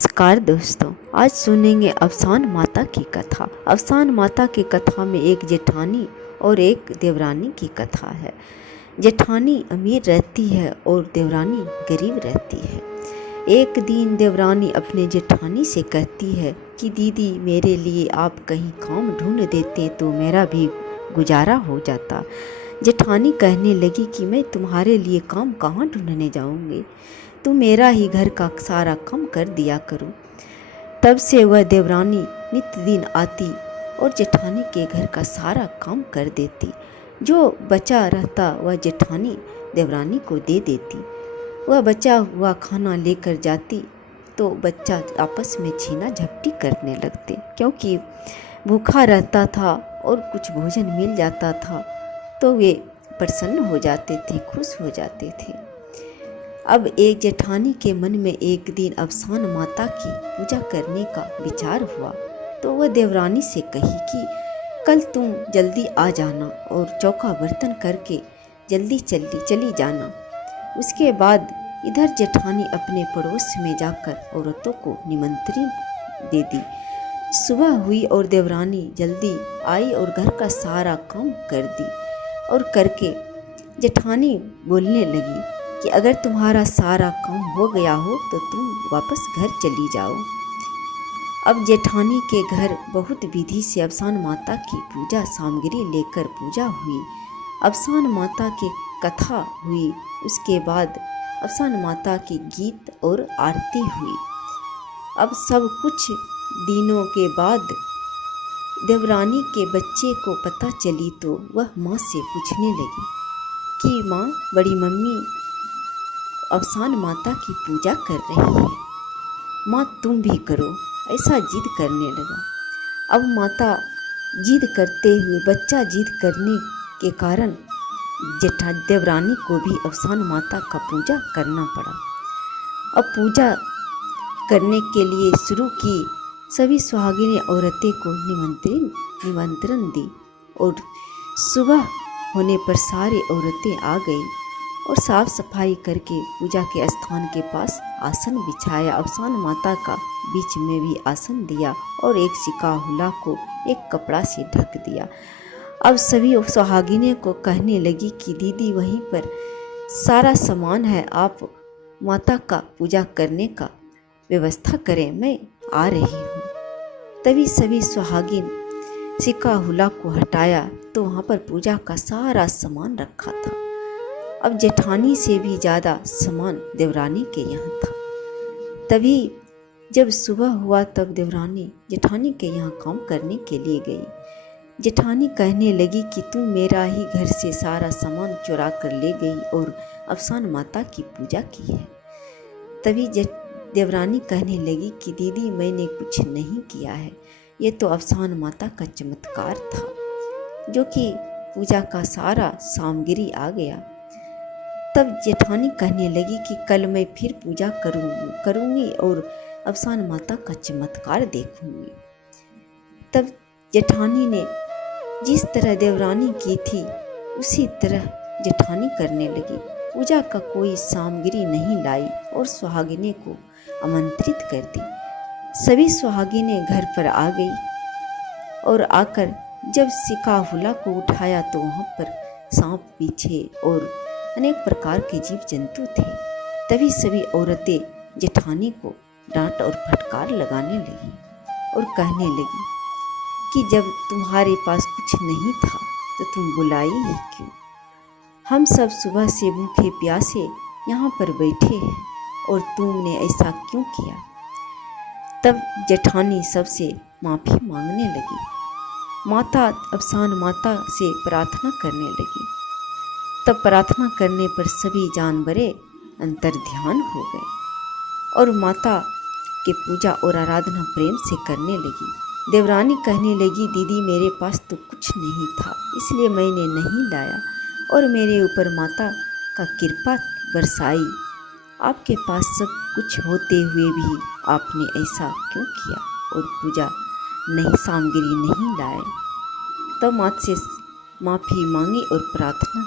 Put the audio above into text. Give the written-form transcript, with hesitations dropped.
नमस्कार दोस्तों, आज सुनेंगे अफसान माता की कथा। अफसान माता की कथा में एक जेठानी और एक देवरानी की कथा है। जेठानी अमीर रहती है और देवरानी गरीब रहती है। एक दिन देवरानी अपने जेठानी से कहती है कि दीदी, मेरे लिए आप कहीं काम ढूंढ देते तो मेरा भी गुजारा हो जाता। जेठानी कहने लगी कि मैं तुम्हारे लिए काम कहाँ ढूंढने जाऊँगी, तुम मेरा ही घर का सारा काम कर दिया करो। तब से वह देवरानी नित्य दिन आती और जेठानी के घर का सारा काम कर देती। जो बचा रहता वह जेठानी देवरानी को दे देती। वह बचा हुआ खाना लेकर जाती तो बच्चा आपस में छीना झपटी करने लगते, क्योंकि भूखा रहता था और कुछ भोजन मिल जाता था तो वे प्रसन्न हो जाते थे, खुश हो जाते थे। अब एक जेठानी के मन में एक दिन अफसान माता की पूजा करने का विचार हुआ, तो वह देवरानी से कही कि कल तुम जल्दी आ जाना और चौका बर्तन करके जल्दी चली जाना। उसके बाद इधर जेठानी अपने पड़ोस में जाकर औरतों को निमंत्रण दे दी। सुबह हुई और देवरानी जल्दी आई और घर का सारा काम कर दी और करके जेठानी बोलने लगी कि अगर तुम्हारा सारा काम हो गया हो तो तुम वापस घर चली जाओ। अब जेठानी के घर बहुत विधि से अफसान माता की पूजा सामग्री लेकर पूजा हुई। अफसान माता की कथा हुई, उसके बाद अफसान माता की गीत और आरती हुई। अब सब कुछ दिनों के बाद देवरानी के बच्चे को पता चली तो वह माँ से पूछने लगी कि माँ, बड़ी मम्मी अफसान माता की पूजा कर रही है, माँ तुम भी करो, ऐसा जिद करने लगा। अब माता जिद करते हुए बच्चा जिद करने के कारण देवरानी को भी अफसान माता का पूजा करना पड़ा। अब पूजा करने के लिए शुरू की। सभी सुहागिनें औरतें को निमंत्रण दी और सुबह होने पर सारी औरतें आ गई और साफ सफाई करके पूजा के स्थान के पास आसन बिछाया। अफसान माता का बीच में भी आसन दिया और एक सिकाहुला को एक कपड़ा से ढक दिया। अब सभी सुहागिनें को कहने लगी कि दीदी, वहीं पर सारा सामान है, आप माता का पूजा करने का व्यवस्था करें, मैं आ रही हूँ। तभी सभी सुहागिन सिकाहुला को हटाया तो वहाँ पर पूजा का सारा सामान रखा था। अब जेठानी से भी ज़्यादा सामान देवरानी के यहाँ था। तभी जब सुबह हुआ तब देवरानी जेठानी के यहाँ काम करने के लिए गई। जेठानी कहने लगी कि तुम मेरा ही घर से सारा सामान चुरा कर ले गई और अफसान माता की पूजा की है। तभी देवरानी कहने लगी कि दीदी, मैंने कुछ नहीं किया है, ये तो अफसान माता का चमत्कार था, जो कि पूजा का सारा सामग्री आ गया। तब जेठानी कहने लगी कि कल मैं फिर पूजा करूँगी और अफसान माता का चमत्कार देखूँगी। तब जेठानी ने जिस तरह देवरानी की थी उसी तरह जेठानी करने लगी। पूजा का कोई सामग्री नहीं लाई और सुहागिनें को आमंत्रित कर दी। सभी सुहागिनें घर पर आ गई और आकर जब सिकाहुला को उठाया तो वहाँ पर सांप, पीछे और अनेक प्रकार के जीव जंतु थे। तभी सभी औरतें जेठानी को डांट और फटकार लगाने लगी और कहने लगी कि जब तुम्हारे पास कुछ नहीं था तो तुम बुलाई ही क्यों? हम सब सुबह से भूखे प्यासे यहाँ पर बैठे हैं और तुमने ऐसा क्यों किया? तब जेठानी सबसे माफ़ी मांगने लगी। माता अफसान माता से प्रार्थना करने लगी। तब प्रार्थना करने पर सभी जानवरें अंतर्ध्यान हो गए और माता के पूजा और आराधना प्रेम से करने लगी। देवरानी कहने लगी, दीदी, मेरे पास तो कुछ नहीं था, इसलिए मैंने नहीं लाया और मेरे ऊपर माता का कृपा बरसाई। आपके पास सब कुछ होते हुए भी आपने ऐसा क्यों किया और पूजा नहीं सामग्री नहीं लाए? तब माता से माफ़ी मांगी और प्रार्थना